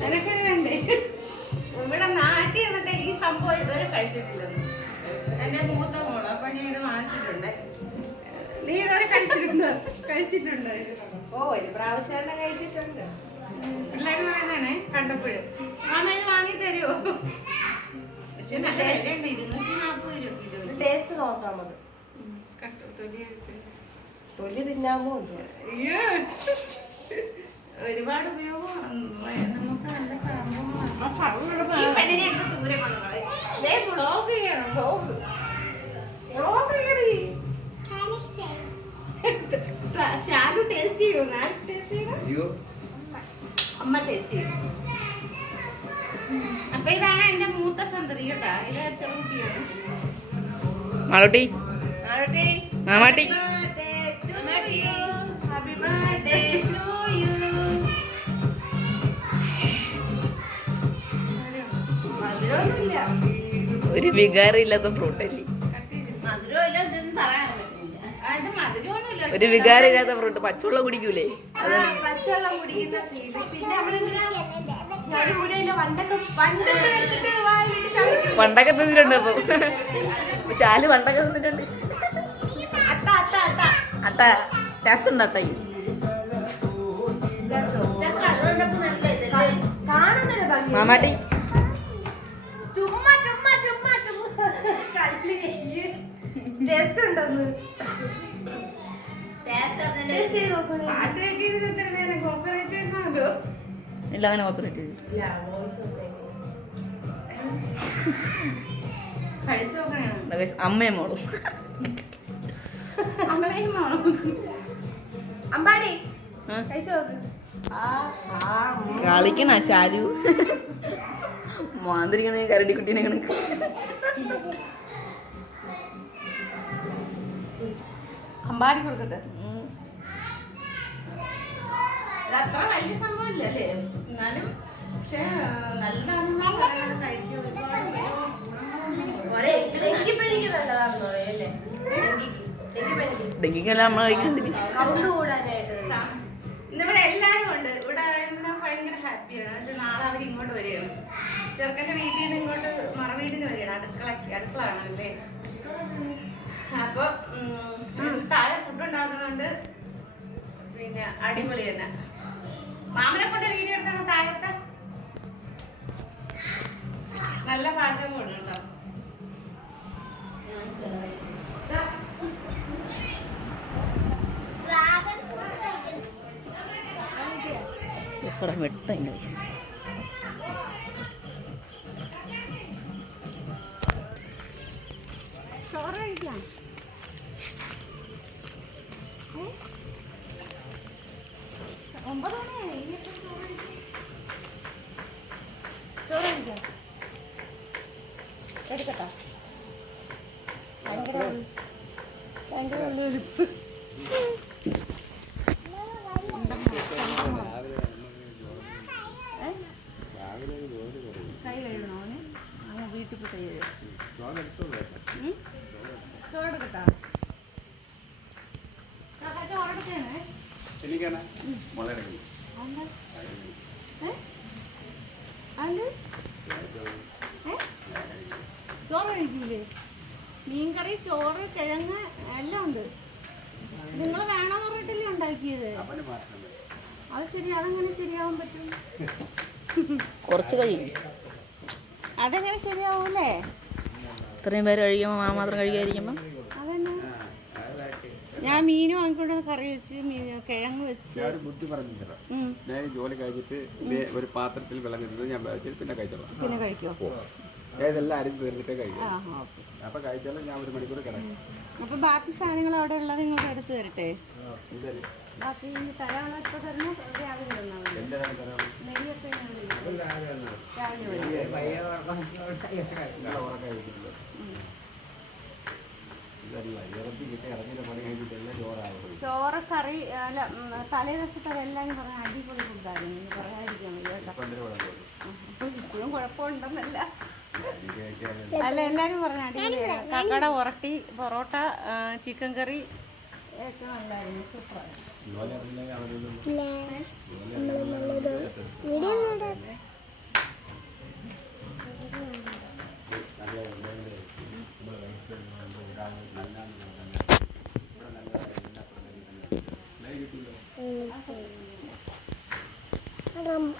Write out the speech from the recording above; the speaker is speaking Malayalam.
നിനക്കിത് കണ്ടേ? ഇവിടെ നാട്ടിൽ വന്നിട്ട് ഈ സംഭവം ഇതുവരെ കഴിച്ചിട്ടില്ലെന്ന്. എന്റെ മൂത്ത മോൾ അപ്പൊ ഞാൻ ഇത് വാങ്ങിച്ചിട്ടുണ്ട്. നീ ഇതുവരെ കഴിച്ചിട്ടുണ്ടോ? കഴിച്ചിട്ടുണ്ട്? ഓ ഒരു പ്രാവശ്യം കഴിച്ചിട്ടുണ്ട്. പിള്ളേർ പറയുന്നതാണേ കണ്ടപ്പോഴും. മാമ ഇത് വാങ്ങി തരുമോ പക്ഷെ നല്ല വിലയുണ്ട് ഇരുന്നൂറ്റി നാൽപ്പത് രൂപ കിലോ. ടേസ്റ്റ് നോക്കാം നമുക്ക്. തൊലി തൊലി തിന്നാമോ അയ്യോ. ഒരുപാട് ഉപയോഗം നമുക്ക് നല്ല സംഭവമാണ് ശാലു ടേസ്റ്റ് ചെയ്യൂ? ഞാൻ ടേസ്റ്റ് അമ്മ ടേസ്റ്റ് ചെയ്യും. അപ്പൊ ഇതാണ് എന്റെ മൂത്ത സന്തതി കേട്ടാ. ഇത് ചെറുകുട്ടിയാണ്. മാളൂട്ടി. മാമാട്ടി. പറ്റില്ല വികാരമില്ലാത്ത ഫ്രൂട്ടല്ലേ ഒരു വികാരം ഇല്ലാത്ത ഫ്രൂട്ട് പച്ചവെള്ളം കുടിക്കൂലേ? പച്ചവെള്ളം കുടിക്കുന്ന പണ്ടൊക്കെ തിന്നിട്ടുണ്ട് അപ്പൊ. ശാൽ പണ്ടൊക്കെ തിന്നിട്ടുണ്ട്. അട്ട ടേസ്റ്റ് ഉണ്ട് അട്ടയ്ക്ക്? മാമാട്ടി. കോപ്പറേറ്റ് ഉണ്ടെന്ന്? ഇല്ല അങ്ങനെ ഓപ്പറേറ്റ് ചെയ്തു അമ്മയും മോളും. അമ്മയും മോളും. അമ്പാടി? കഴിച്ചു നോക്ക്. ആ ആ ഉം. കളിക്കണ ശാലു. മാന്തിരിക്കണേ കരടി കുട്ടീനെ കണക്ക്. അമ്പാടി കൊടുക്കട്ടെ. അത്ര വലിയ സംഭവമില്ല അല്ലേ? എന്നാലും പക്ഷെ ഡെങ്കിക്ക് ഡെങ്കിക്കെല്ലാം നമ്മൾ കഴിക്കുന്നില്ല കൗണ്ട് കൂടാനായിട്ട്. സാ- എല്ലാരും ഉണ്ട്. ഇവിടെ ഭയങ്കര ഹാപ്പിയാണ്. എന്നിട്ട് നാളെ അവർ ഇങ്ങോട്ട് വരികയാണ്. ചെറുക്കന്റെ വീട്ടിൽ നിന്ന് ഇങ്ങോട്ട് മറവീടിന് വരികയാണ്. അടുക്കള അടുക്കളാണ് അല്ലേ? അപ്പൊ അടിപൊളി തന്നെ. മാമനെ കൊണ്ട് വീഡിയോ എടുത്തണം താഴത്തെ? നല്ല പാചകം കൂടുന്നുണ്ടോ വെട്ട ചോറ് കഴിക്കാം. എടുക്കട്ടാ? ഭയങ്കര ഉള്ളി- ഭയങ്കര ഉള്ളി അതെന്ത്? ഏ? ചോറ് കഴിക്കൂലേ? മീൻകറി ചോറ് കിഴങ്ങ് എല്ലാം ഉണ്ട്. നിങ്ങൾ വേണമെന്ന് പറഞ്ഞിട്ടല്ലേ ഉണ്ടാക്കിയത്? അത് ശരി അതെങ്ങനെ ശരിയാവാൻ പറ്റും? കുറച്ച് കഴിയും. അതെങ്ങനെ ശരിയാവൂലേ ഇത്രയും പേര് കഴിക്കുമ്പോൾ മാത്രം കഴിക്കാതിരിക്കുമ്പോൾ ഞാൻ മീനും വാങ്ങിക്കൊണ്ട് കറി വെച്ച് മീൻ കിഴങ്ങ് വെച്ച്. ഞാൻ ഒരു ബുദ്ധി പറഞ്ഞു തരാം ഞാൻ ജോലി കഴിച്ചിട്ട് ഒരു പാത്രത്തിൽ വെള്ളം കിട്ടുന്നത് ഞാൻ വെച്ചിട്ട് പിന്നെ കഴിച്ചോളാം. പിന്നെ കഴിക്കോ? ഏതെല്ലാം അരിഞ്ഞ് തീർന്നിട്ടേ കഴിക്കാം. അപ്പൊ കഴിച്ചാലും ഞാൻ ഒരു മണിക്കൂർ കിടക്കും. അപ്പൊ ബാക്കി സാധനങ്ങൾ അവിടെ ഉള്ളത് നിങ്ങൾക്ക് എടുത്ത് തരട്ടെ? ബാക്കി തരാനുള്ള ഇപ്പൊ തരണോ രാവിലെ. രാവിലെ വരും കറി അല്ല ഉം, തലേ ദിവസത്തെ അതെല്ലാം പറഞ്ഞ അടിപൊളി ഫുഡായിരുന്നു പറയാതിരിക്കാൻ ഇപ്പോഴും കുഴപ്പമുണ്ടെന്നല്ല. അല്ല എല്ലാരും പറഞ്ഞ അടിപൊളിയാണ് കക്കട ഉറട്ടി പൊറോട്ട ചിക്കൻ കറി ഒക്കെ നല്ലായിരുന്നു സൂപ്പറായിരുന്നു. Um,